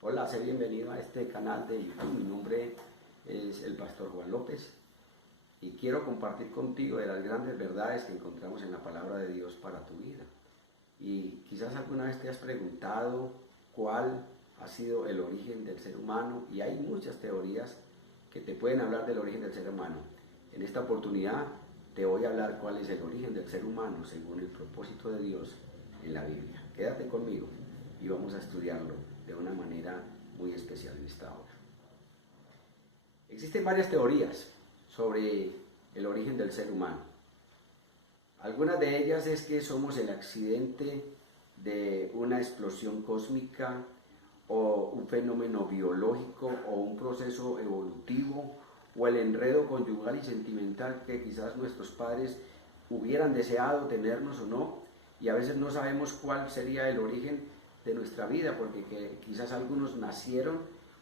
Hola, sé bienvenido a este canal de YouTube. Mi nombre es el Pastor Juan López y quiero compartir contigo de las grandes verdades que encontramos en la palabra de Dios para tu vida. Y quizás alguna vez te has preguntado cuál ha sido el origen del ser humano, y hay muchas teorías que te pueden hablar del origen del ser humano. En esta oportunidad te voy a hablar cuál es el origen del ser humano según el propósito de Dios en la Biblia. Quédate conmigo y vamos a estudiarlo de una manera muy especial en esta hora. Existen varias teorías sobre el origen del ser humano. Algunas de ellas es que somos el accidente de una explosión cósmica o un fenómeno biológico o un proceso evolutivo o el enredo conyugal y sentimental que quizás nuestros padres hubieran deseado tenernos o no, y a veces no sabemos cuál sería el origen de nuestra vida, porque quizás algunos nacieron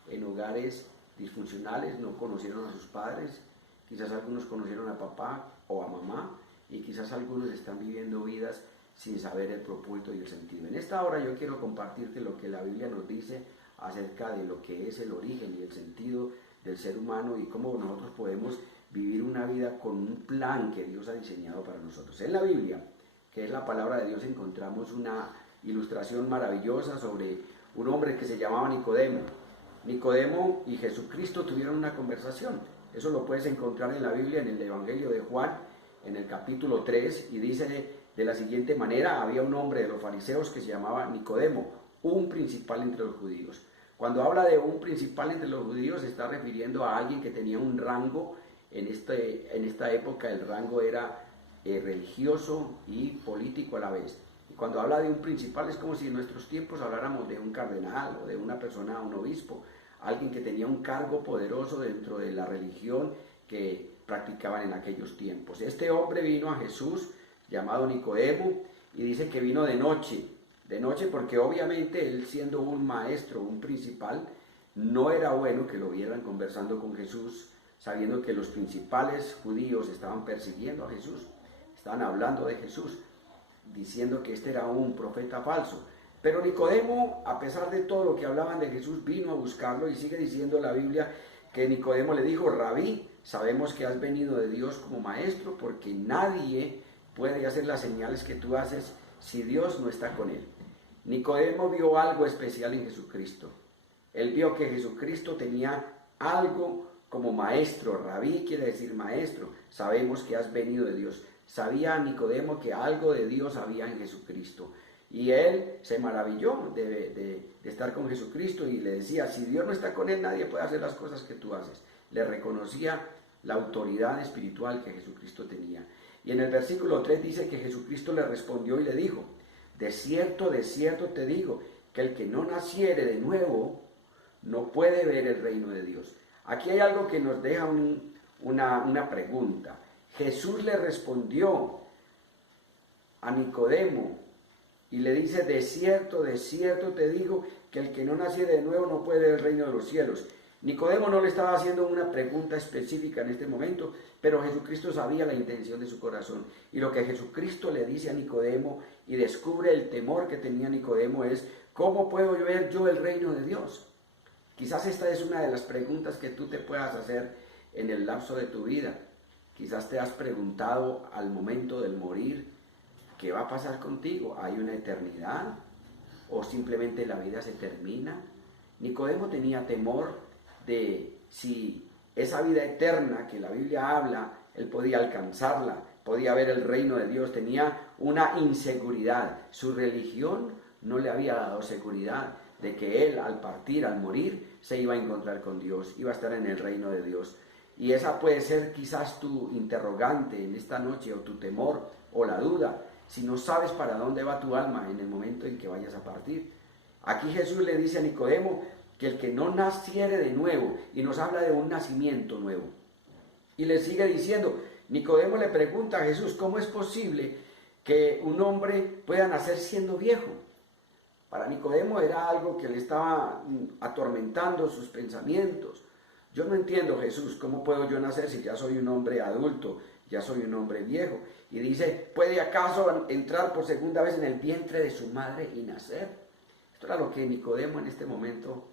en hogares disfuncionales, no conocieron a sus padres, quizás algunos conocieron a papá o a mamá, y quizás algunos están viviendo vidas sin saber el propósito y el sentido. En esta hora yo quiero compartirte lo que la Biblia nos dice acerca de lo que es el origen y el sentido del ser humano y cómo nosotros podemos vivir una vida con un plan que Dios ha diseñado para nosotros. En la Biblia, que es la palabra de Dios, encontramos una ilustración maravillosa sobre un hombre que se llamaba Nicodemo. Nicodemo y Jesucristo tuvieron una conversación. Eso lo puedes encontrar en la Biblia, en el Evangelio de Juan, en el capítulo 3, y dice de la siguiente manera: había un hombre de los fariseos que se llamaba Nicodemo, un principal entre los judíos. Cuando habla de un principal entre los judíos, se está refiriendo a alguien que tenía un rango. En esta época el rango era religioso y político a la vez. Y cuando habla de un principal es como si en nuestros tiempos habláramos de un cardenal o de una persona, un obispo, alguien que tenía un cargo poderoso dentro de la religión que practicaban en aquellos tiempos. Este hombre vino a Jesús, llamado Nicodemo, y dice que vino de noche porque obviamente él, siendo un maestro, un principal, no era bueno que lo vieran conversando con Jesús, sabiendo que los principales judíos estaban persiguiendo a Jesús, estaban hablando de Jesús, diciendo que este era un profeta falso. Pero Nicodemo, a pesar de todo lo que hablaban de Jesús, vino a buscarlo, y sigue diciendo la Biblia que Nicodemo le dijo: Rabí, sabemos que has venido de Dios como maestro, porque nadie puede hacer las señales que tú haces si Dios no está con él. Nicodemo vio algo especial en Jesucristo. Él vio que Jesucristo tenía algo como maestro. Rabí quiere decir maestro. Sabemos que has venido de Dios. Sabía Nicodemo que algo de Dios había en Jesucristo. Y él se maravilló de estar con Jesucristo, y le decía: si Dios no está con él, nadie puede hacer las cosas que tú haces. Le reconocía la autoridad espiritual que Jesucristo tenía. Y en el versículo 3 dice que Jesucristo le respondió y le dijo: de cierto te digo, que el que no naciere de nuevo no puede ver el reino de Dios. Aquí hay algo que nos deja una pregunta. Jesús le respondió a Nicodemo y le dice: de cierto te digo, que el que no naciere de nuevo no puede ver el reino de los cielos. Nicodemo no le estaba haciendo una pregunta específica en este momento, pero Jesucristo sabía la intención de su corazón. Y lo que Jesucristo le dice a Nicodemo, y descubre el temor que tenía Nicodemo, es: ¿cómo puedo ver yo el reino de Dios? Quizás esta es una de las preguntas que tú te puedas hacer en el lapso de tu vida. Quizás te has preguntado al momento del morir: ¿qué va a pasar contigo? ¿Hay una eternidad? ¿O simplemente la vida se termina? Nicodemo tenía temor de si esa vida eterna que la Biblia habla, él podía alcanzarla, podía ver el reino de Dios. Tenía una inseguridad. Su religión no le había dado seguridad de que él, al partir, al morir, se iba a encontrar con Dios, iba a estar en el reino de Dios. Y esa puede ser quizás tu interrogante en esta noche, o tu temor, o la duda, si no sabes para dónde va tu alma en el momento en que vayas a partir. Aquí Jesús le dice a Nicodemo que el que no naciere de nuevo, y nos habla de un nacimiento nuevo. Y le sigue diciendo, Nicodemo le pregunta a Jesús: ¿cómo es posible que un hombre pueda nacer siendo viejo? Para Nicodemo era algo que le estaba atormentando sus pensamientos. Yo no entiendo, Jesús, ¿cómo puedo yo nacer si ya soy un hombre adulto, ya soy un hombre viejo. Y dice, ¿puede acaso entrar por segunda vez en el vientre de su madre y nacer? Esto era lo que Nicodemo en este momento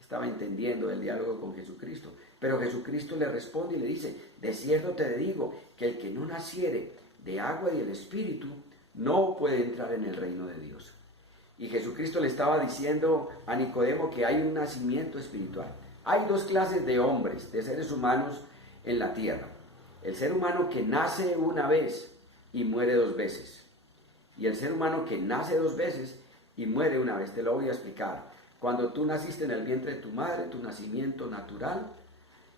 estaba entendiendo del diálogo con Jesucristo. Pero Jesucristo le responde y le dice, de cierto te digo, que el que no naciere de agua y del Espíritu, no puede entrar en el reino de Dios. Y Jesucristo le estaba diciendo a Nicodemo que hay un nacimiento espiritual. Hay dos clases de hombres, de seres humanos en la tierra. El ser humano que nace una vez y muere dos veces. Y el ser humano que nace dos veces y muere una vez. Te lo voy a explicar. Cuando tú naciste en el vientre de tu madre, tu nacimiento natural,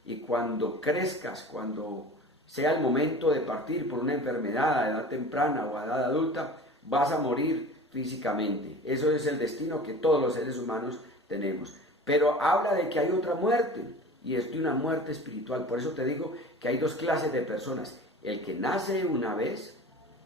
y cuando crezcas, cuando sea el momento de partir por una enfermedad a edad temprana o a edad adulta, vas a morir físicamente. Eso es el destino que todos los seres humanos tenemos. Pero habla de que hay otra muerte, y es de una muerte espiritual. Por eso te digo que hay dos clases de personas. El que nace una vez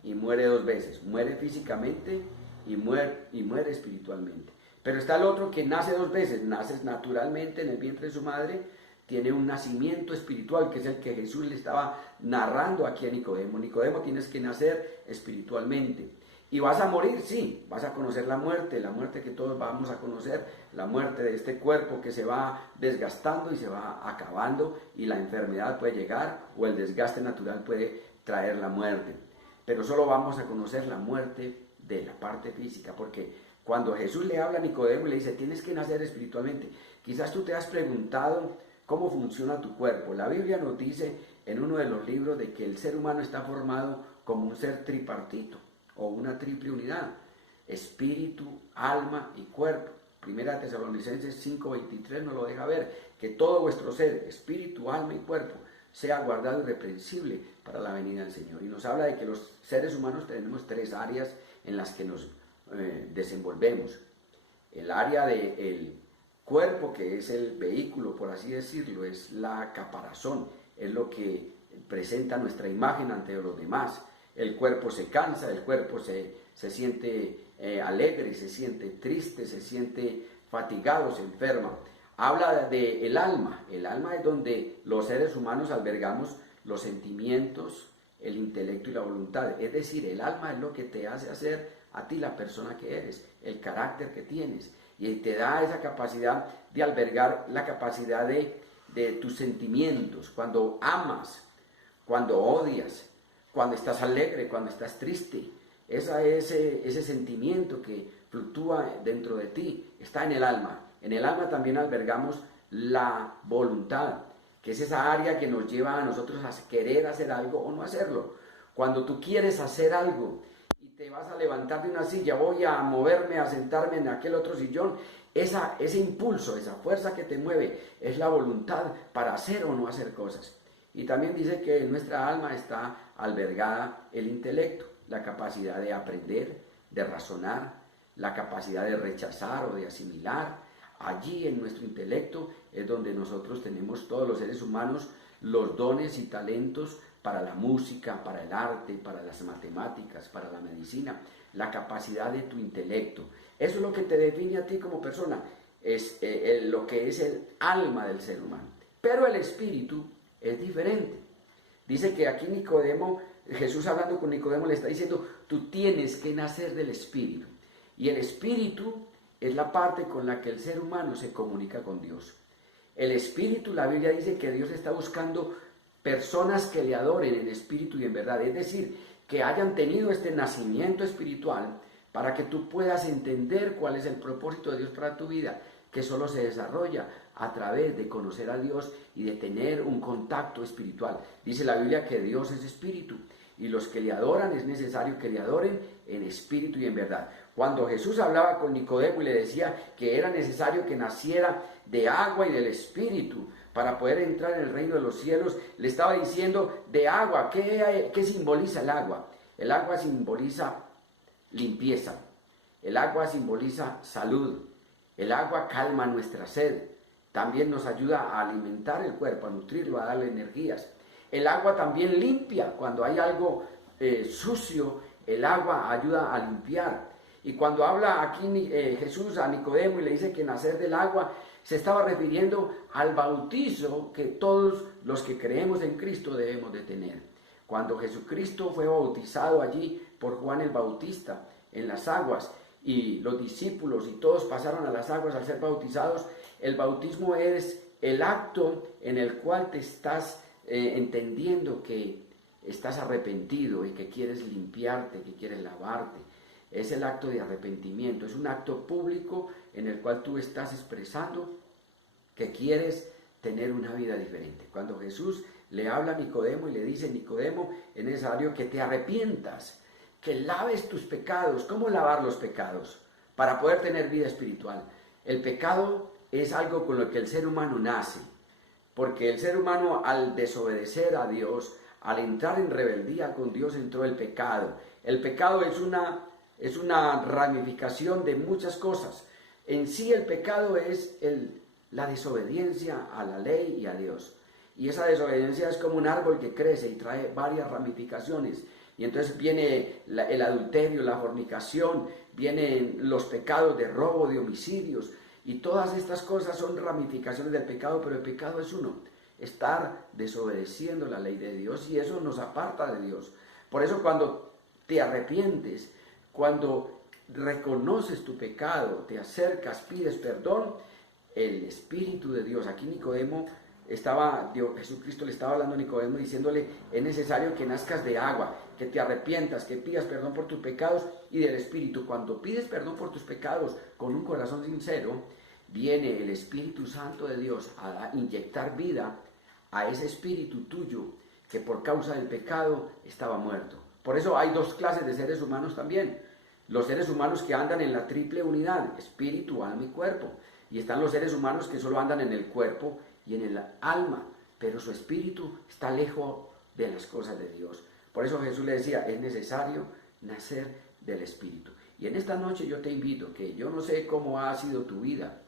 y muere dos veces. Muere físicamente y muere espiritualmente. Pero está el otro que nace dos veces. Nace naturalmente en el vientre de su madre. Tiene un nacimiento espiritual, que es el que Jesús le estaba narrando aquí a Nicodemo. Nicodemo, tienes que nacer espiritualmente. ¿Y vas a morir? Sí, vas a conocer la muerte que todos vamos a conocer, la muerte de este cuerpo que se va desgastando y se va acabando, y la enfermedad puede llegar, o el desgaste natural puede traer la muerte. Pero solo vamos a conocer la muerte de la parte física, porque cuando Jesús le habla a Nicodemo y le dice, tienes que nacer espiritualmente, quizás tú te has preguntado cómo funciona tu cuerpo. La Biblia nos dice en uno de los libros de que el ser humano está formado como un ser tripartito, o una triple unidad, espíritu, alma y cuerpo. Primera Tesalonicenses 5:23 nos lo deja ver, que todo vuestro ser, espíritu, alma y cuerpo, sea guardado irreprensible para la venida del Señor. Y nos habla de que los seres humanos tenemos tres áreas en las que nos desenvolvemos. El área del cuerpo, que es el vehículo, por así decirlo, es la caparazón, es lo que presenta nuestra imagen ante los demás. El cuerpo se cansa, el cuerpo se siente alegre, se siente triste, se siente fatigado, se enferma. Habla del alma. El alma es donde los seres humanos albergamos los sentimientos, el intelecto y la voluntad. Es decir, el alma es lo que te hace hacer a ti la persona que eres, el carácter que tienes, y te da esa capacidad de albergar la capacidad de tus sentimientos, cuando amas, cuando odias, cuando estás alegre, cuando estás triste. Ese sentimiento que fluctúa dentro de ti está en el alma. En el alma también albergamos la voluntad, que es esa área que nos lleva a nosotros a querer hacer algo o no hacerlo. Cuando tú quieres hacer algo y te vas a levantar de una silla, voy a moverme, a sentarme en aquel otro sillón, ese impulso, esa fuerza que te mueve, es la voluntad para hacer o no hacer cosas. Y también dice que en nuestra alma está albergada el intelecto, la capacidad de aprender, de razonar, la capacidad de rechazar o de asimilar. Allí en nuestro intelecto es donde nosotros tenemos, todos los seres humanos, los dones y talentos para la música, para el arte, para las matemáticas, para la medicina, la capacidad de tu intelecto. Eso es lo que te define a ti como persona, es lo que es el alma del ser humano. Pero el espíritu es diferente. Dice que aquí Nicodemo, Jesús hablando con Nicodemo le está diciendo, tú tienes que nacer del espíritu. Y el espíritu es la parte con la que el ser humano se comunica con Dios. El espíritu, la Biblia dice que Dios está buscando personas que le adoren en espíritu y en verdad. Es decir, que hayan tenido este nacimiento espiritual para que tú puedas entender cuál es el propósito de Dios para tu vida, que solo se desarrolla a través de conocer a Dios y de tener un contacto espiritual. Dice la Biblia que Dios es espíritu y los que le adoran es necesario que le adoren en espíritu y en verdad. Cuando Jesús hablaba con Nicodemo y le decía que era necesario que naciera de agua y del espíritu para poder entrar en el reino de los cielos, le estaba diciendo de agua. ¿Qué simboliza el agua? El agua simboliza limpieza, el agua simboliza salud, el agua calma nuestra sed, también nos ayuda a alimentar el cuerpo, a nutrirlo, a darle energías. El agua también limpia, cuando hay algo sucio, el agua ayuda a limpiar. Y cuando habla aquí Jesús a Nicodemo y le dice que nacer del agua, se estaba refiriendo al bautizo que todos los que creemos en Cristo debemos de tener. Cuando Jesucristo fue bautizado allí por Juan el Bautista en las aguas y los discípulos y todos pasaron a las aguas al ser bautizados, el bautismo es el acto en el cual te estás entendiendo que estás arrepentido y que quieres limpiarte, que quieres lavarte. Es el acto de arrepentimiento, es un acto público en el cual tú estás expresando que quieres tener una vida diferente. Cuando Jesús le habla a Nicodemo y le dice: Nicodemo, es necesario que te arrepientas, que laves tus pecados. ¿Cómo lavar los pecados? Para poder tener vida espiritual. El pecado es algo con lo que el ser humano nace, porque el ser humano, al desobedecer a Dios, al entrar en rebeldía con Dios, entró el pecado. El pecado es una ramificación de muchas cosas. En sí el pecado es la desobediencia a la ley y a Dios. Y esa desobediencia es como un árbol que crece y trae varias ramificaciones. Y entonces viene el adulterio, la fornicación, vienen los pecados de robo, de homicidios. Y todas estas cosas son ramificaciones del pecado, pero el pecado es uno: estar desobedeciendo la ley de Dios, y eso nos aparta de Dios. Por eso cuando te arrepientes, cuando reconoces tu pecado, te acercas, pides perdón, el Espíritu de Dios, aquí Nicodemo Jesucristo le estaba hablando a Nicodemo diciéndole: es necesario que nazcas de agua, que te arrepientas, que pidas perdón por tus pecados y del Espíritu. Cuando pides perdón por tus pecados con un corazón sincero, viene el Espíritu Santo de Dios a inyectar vida a ese espíritu tuyo que por causa del pecado estaba muerto. Por eso hay dos clases de seres humanos también: los seres humanos que andan en la triple unidad, espíritu, alma y cuerpo, y están los seres humanos que solo andan en el cuerpo y en el alma, pero su espíritu está lejos de las cosas de Dios. Por eso Jesús le decía: es necesario nacer del Espíritu. Y en esta noche yo te invito, que yo no sé cómo ha sido tu vida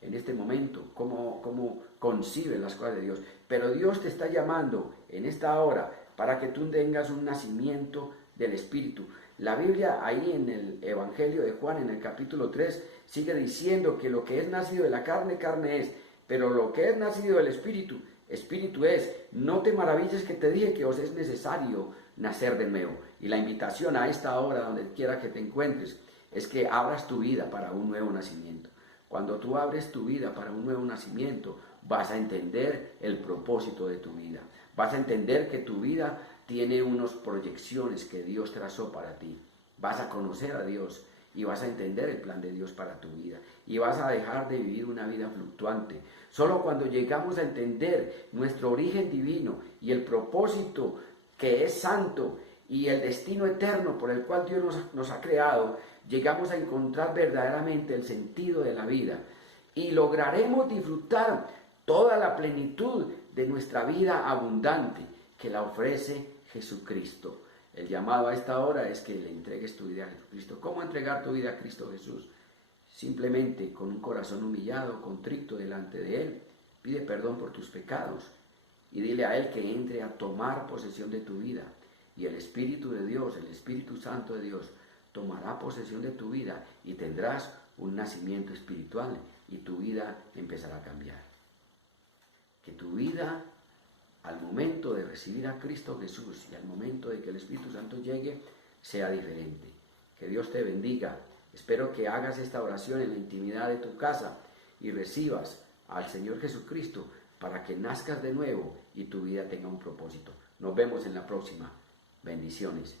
en este momento, cómo concibes las cosas de Dios, pero Dios te está llamando en esta hora para que tú tengas un nacimiento del Espíritu. La Biblia, ahí en el Evangelio de Juan, en el capítulo 3, sigue diciendo que lo que es nacido de la carne, carne es, pero lo que es nacido del Espíritu, Espíritu es. No te maravilles que te dije que os es necesario nacer de nuevo. Y la invitación a esta hora, donde quiera que te encuentres, es que abras tu vida para un nuevo nacimiento. Cuando tú abres tu vida para un nuevo nacimiento, vas a entender el propósito de tu vida. Vas a entender que tu vida tiene unas proyecciones que Dios trazó para ti. Vas a conocer a Dios y vas a entender el plan de Dios para tu vida. Y vas a dejar de vivir una vida fluctuante. Solo cuando llegamos a entender nuestro origen divino y el propósito que es santo y el destino eterno por el cual Dios nos ha creado, llegamos a encontrar verdaderamente el sentido de la vida y lograremos disfrutar toda la plenitud de nuestra vida abundante que la ofrece Jesucristo. El llamado a esta hora es que le entregues tu vida a Jesucristo. ¿Cómo entregar tu vida a Cristo Jesús? Simplemente con un corazón humillado, contrito delante de Él. Pide perdón por tus pecados y dile a Él que entre a tomar posesión de tu vida. Y el Espíritu de Dios, el Espíritu Santo de Dios, tomará posesión de tu vida y tendrás un nacimiento espiritual y tu vida empezará a cambiar. Que tu vida, al momento de recibir a Cristo Jesús y al momento de que el Espíritu Santo llegue, sea diferente. Que Dios te bendiga. Espero que hagas esta oración en la intimidad de tu casa y recibas al Señor Jesucristo para que nazcas de nuevo y tu vida tenga un propósito. Nos vemos en la próxima. Bendiciones.